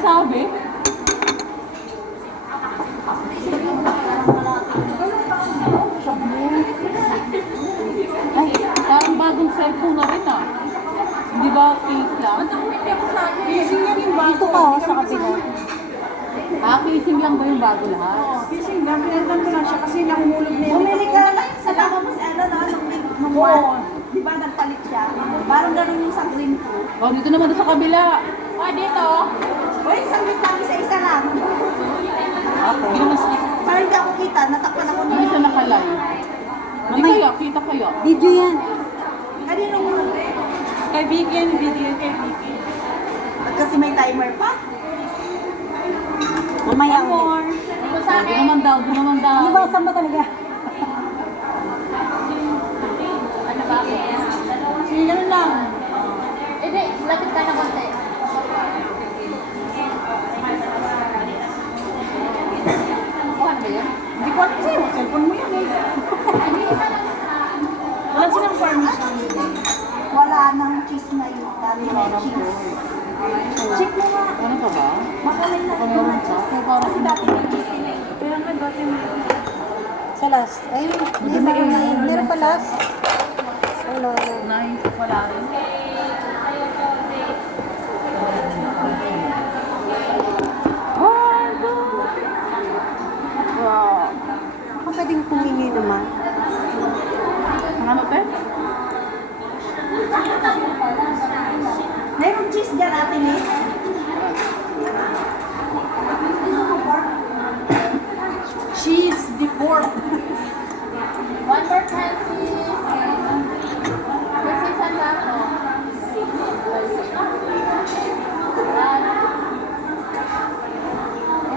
sabi? Ay, parang bagong cellphone na rin ah. Hindi ba case lang? Kissing yan yung bago. Dito ka sa kabila. Ah, casing lang ba yung bago lahat? Kissing lang, pinalitan ko lang siya kasi nahumulog na yun. Bumili ka lang sa tama mo si ano, no? Nung Oo. di ba nagpalit siya? Parang ganun yung sa green ko. Oh, dito naman sa kabila. Oh, dito. Uy, isang bit lang, isa-isa lang. Hindi naman sa Parang hindi ako kita, natakpan ako hindi nung sa nakalay. Hindi Mamay. kaya, kita kaya. Video yan. kanino mo. Kaibigan, video kaibigan. At kasi may timer pa. Mamaya ulit. More. Doon naman daw, doon naman daw. Ano ba? Saan ba talaga? Ano ba? Sige, ganun lang. Hindi, lapit ka na konti. Bukan ba yan? Hindi ko alam sa'yo. Cellphone mo yan eh. Wala silang permission. Wala nang cheese na yun. Dali na cheese. Check mo nga. Ano ka ba? Baka may Baka na meron cheese. pa. Parang Kasi dati may cheese sila eh. Kaya nga dati may... Sa last. Ay, may meron na yun. Meron pa last. Wala. nice. Wala rin. Wow. Baka pwedeng pumingi naman. Ano te? Mayroong cheese dyan, Ate Miss. Cheese, the pork. One more time, please. Kasi saan na ako?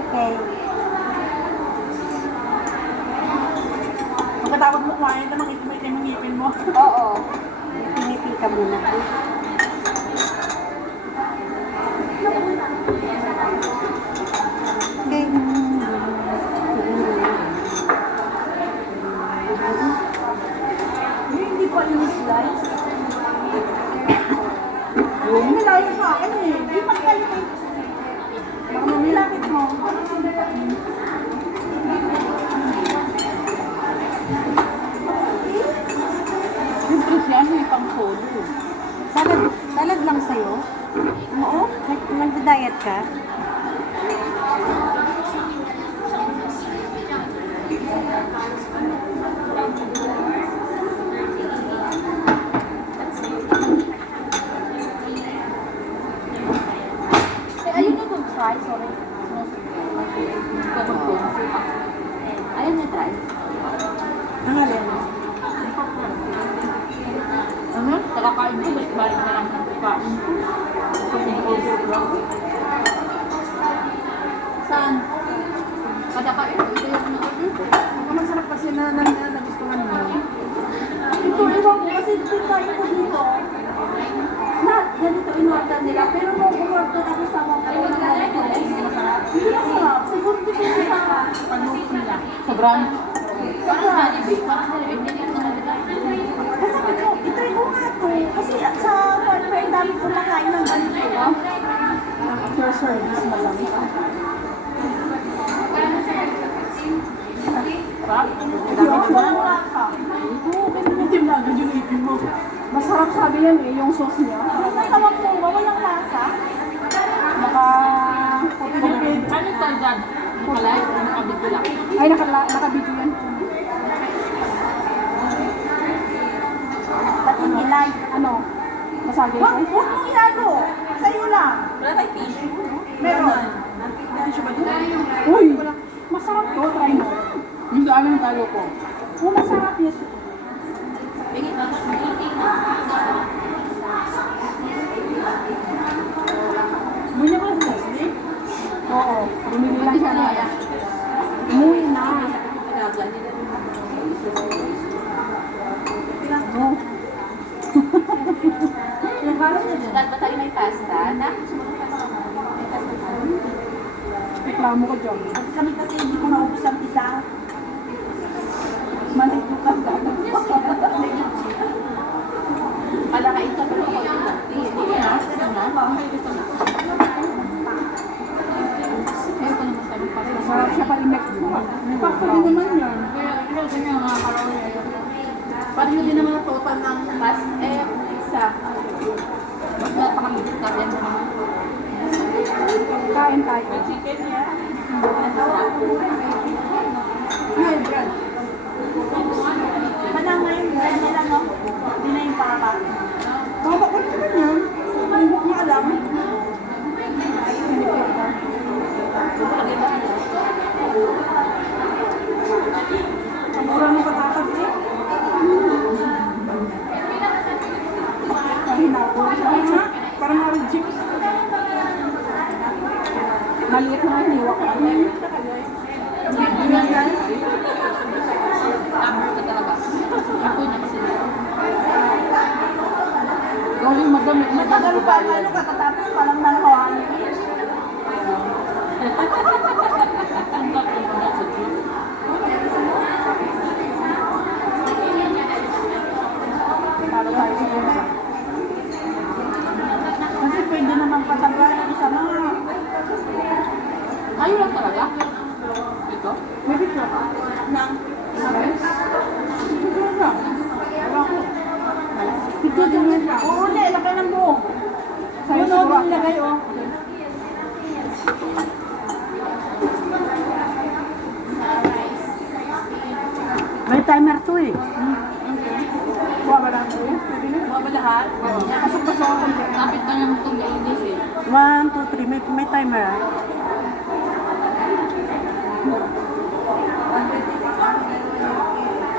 Okay. Pagkatapos mo kumain ka, makikimay ng ngipin mo. Oo. Pinipin ka muna. Okay. Hindi pa yung slice. Yung malayo sa akin eh. Hindi pa kayo may... Baka mamilapit mo. Siyempre siya, may pang solo. Salad, salad lang sa'yo? Oo. Nagda-diet ka? Ayun na kung try, sorry. Ayun na try. Ang alin? Ano? Kakakain ko, balik na lang ang kain ko. Ito yung order lang. Saan? Kada ka ito yung na-order ko. Ang masarap kasi na nagustuhan mo. Ito, iwan ko kasi tayo ko dito. Lahat ganito in-order nila. Pero nung umorder ako sa mga kayo na hindi masarap. Hindi masarap. Siguro hindi ko masarap. Pag-note nila. Sa brand. Parang Jollibee. Parang Jollibee. Hindi ko naman nila. Kasi sabi ko, itry ko nga to. Kasi sa partner, dami ko makain ng ganito. After service, malamig. Sarap. Yung walang lasa. Oo, pinimitim na agad yung ipin mo. Masarap sabi yan eh, yung sauce niya. Yung nasa wapong ba, walang lasa? Naka... Pinipid. Ano ito dyan? Nakalay? Nakabit ko lang. Ay, nakabito yan. Ba't hindi like? Ano? Masagi Wag, ko? huwag mong ilalo. Sa'yo lang. Meron. Uy! Masarap to, try mo. Yung sa amin talo ko. Oo, masarap yan. Bumili ko sa Leslie? Oo, bumili lang siya na. Umuwi na. Ano? Dahil ba tayo may pasta? Na? Reklamo ko dyan. Kami kasi hindi ko naubos ang isa. Malik ko ka Pala ka ito, pero ako yung hindi na. Pareho din naman ang total ng class F, isa. Napakamigit na yan. Kain tayo. Chicken niya. Ngayon, Brad. Manang ngayon, bread nila, no? Hindi na yung para. Mga bakit naman yan? Hindi ko alam. Ang mura ng patatas eh. Parang ma-reject. Maliit na hiniwa ko. Number ka talaga. Ako niya kasi. Ikaw yung madami. Matagal pa, ano, katatapos pa lang ng hawali. Talo tayo sa bulsa. Kasi pwede naman patanggal ng isa mga. Ayaw lang talaga. Ito? May picture ka? Nang, Picture ka? Wala ko. Picture din yan ka. oo na, laki ng buhok. Sa'yo Ano siguro doon ako. nilagay, oh. May timer to eh. Buwa ba lang to eh? Pwede na. Mga ba lahat? Pasok-pasok ako. Kapit na naman itong gainis eh. 1, 2, 3. May timer ah.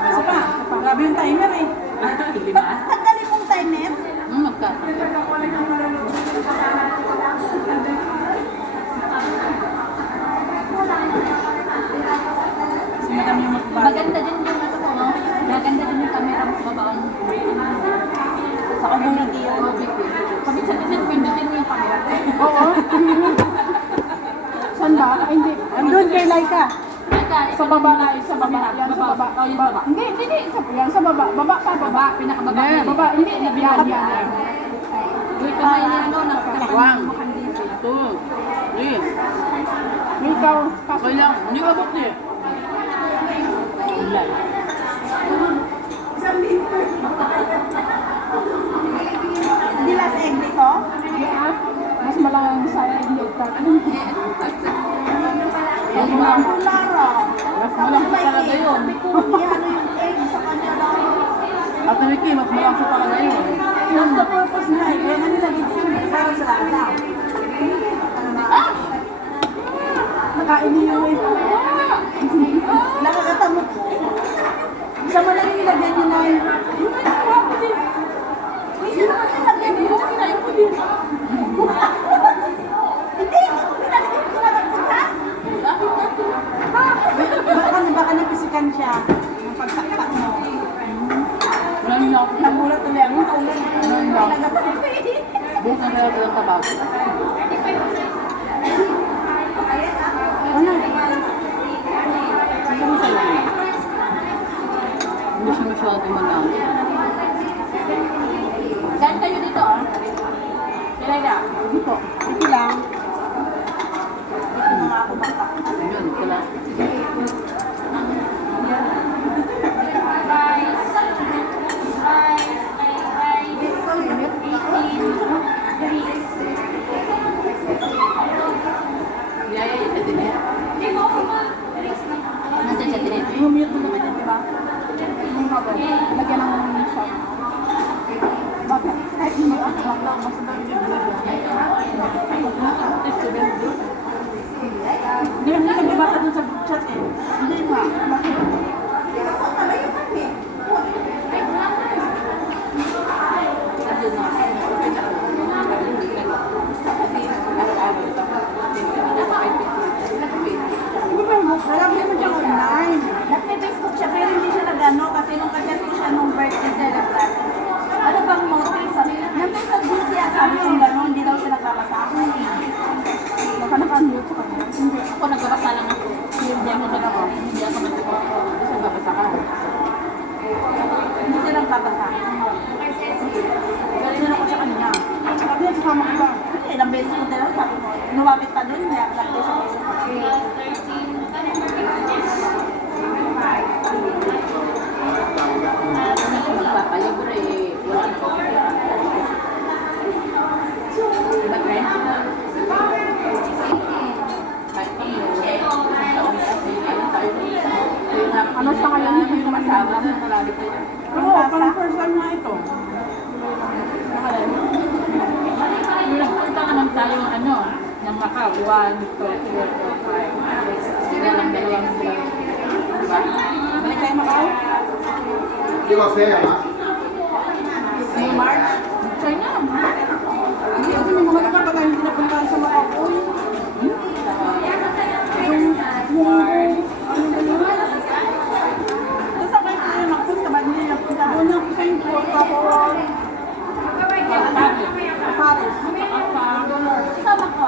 Isa pa, grabe yung timer eh. Lima? Tanggalin mong timer. Magka. Si madam yung magbabayad. Maganda din yung ano ko, no? Maganda din yung camera mo sa babaan. Sa community yun. Paminsan-minsan pindutin mo yung camera. Oo. Saan ba? Ay, hindi. Andun kay Laika. Sa baba na, sa baba. Yan, sa baba. Oh, yung baba. Hindi, hindi, hindi. Yan, sa baba. Baba pa, baba. Pinakababa. Yan, baba. Hindi, yan, yan. Wait, kamay niya, ano, Wang. Two. Three. Ikaw, Okay lang. Hindi ka abot niya. Ilan? Hindi last egg dito? yeah. Mas malang sa hindi ka. Mas malang. Lara. Mas malang sa talaga yun. Sabi ko, ano yung egg sa kanya lang. At Ricky, mas malang sa talaga yun. That's the purpose na eh. Kaya nga nilagay siya para sa lasa. Nakain niyo eh. Nakakatamo. Isa mo lang yung nilagay niya na yun. Isa mo lang yung nilagay niya. Kinain ko din. Hindi! Nilagay ko na lang siya. Baka napisikan siya. Yung pagtaktak mo. Maraming na ako. Nagulat ulit ako. Maraming na ako. Bukas na kaya ng tabaw. Ano? Ano mo sa'yo? Hindi siya masyado manang. Saan kayo dito, ah? Kailan? Hindi po. Ito lang. Mga ako baka. Yun, kala. Yaya, ito din eh. Nandiyan siya din eh. Lumiyot mo naman yan, di ba? Yung cover. Lagyan ng shot. Bakit? Kahit hindi mo lang lang. Mas Hindi kami nagbabasa dun sa group chat eh. Hindi nga. Bakit? Alam mo naman siya online. Nag-Facebook siya pero hindi siya nag-ano kasi nung kachat ko siya nung birthday celebrant. Ano bang motive? Sabi, nandun sa group siya. Sabi ko gano'n, hindi daw siya nagkakasama. baka naka-unmute sa kanya. Hindi, ako nagbabasa lang ako. Hindi ako nag-ako. Hindi ako nag-ako. Kasi babasa ka. Hindi siya nagkakasama. Galing na ako sa kanya. Sabi niya, sasama ko ba? Ilang beses ko talaga sabi ko, lumapit pa doon, kaya nag-beses sa Facebook. Ano ano, ng Macau, 1, 2, 3, 4, 5. Sila lang dalawang sila. Diba? Balik tayo Macau? Di ba fair, ha? May March? China. Hindi kasi may mga lugar ba tayo hindi napuntahan sa Macau? Yung ano ba yun? Saan kayo sila nakapunta ba? Hindi napunta. Doon ang Singapore, tapos Paris. Sama ko.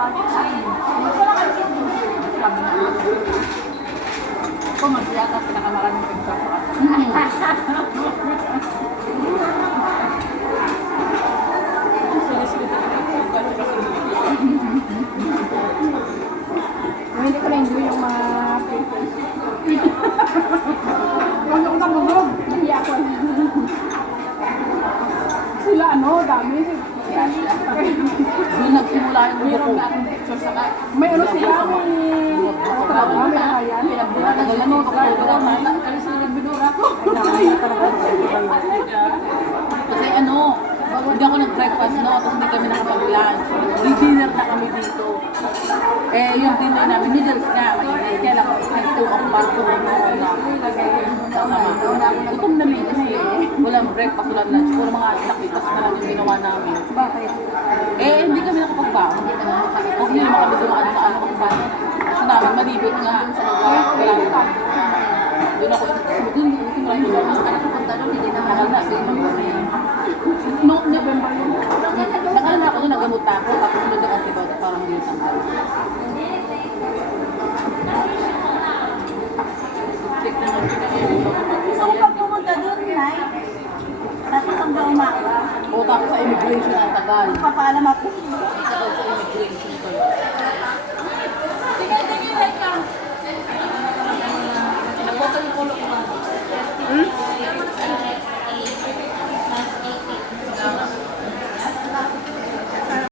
Ako mag-yata pinakamaraming pagkakasama. Hindi ko na-enjoy yung mga Huwag ako nabulog. Nahiya ko. Sila ano, dami. Doon nagsimula yung meron na akong picture sa kaya. May ano sila, may ayan. Pinagdala mo, kapag kasi sila nagbinura ko. Kasi ano, hindi ako nag-breakfast no, tapos hindi kami nakapag-lunch. Dinner na kami dito. Eh, yung dinner namin, noodles nga. Kaya lang, nag-2 ako bago ko na. Gutom na may kasi walang breakfast, walang lunch. Puro mga takitas na lang yung ginawa namin. Bakit? Eh, hindi kami nakapagbaon. Huwag nyo naman kami dumaan sa ano kung paano. Gusto namin, malibot nga sa lugar. Wala. Doon ako, doon nakapunta doon, hindi na mahal na. No, November yun. Nag-alam ako doon, nagamot na ako. Tapos doon ang antibiotic para hindi tanggal. Check naman kita Gusto ko pag pumunta doon, Nay. Tapos hanggang umaga. o tapos sa immigration ang tagal. Papaalam ako. Isa daw sa immigration.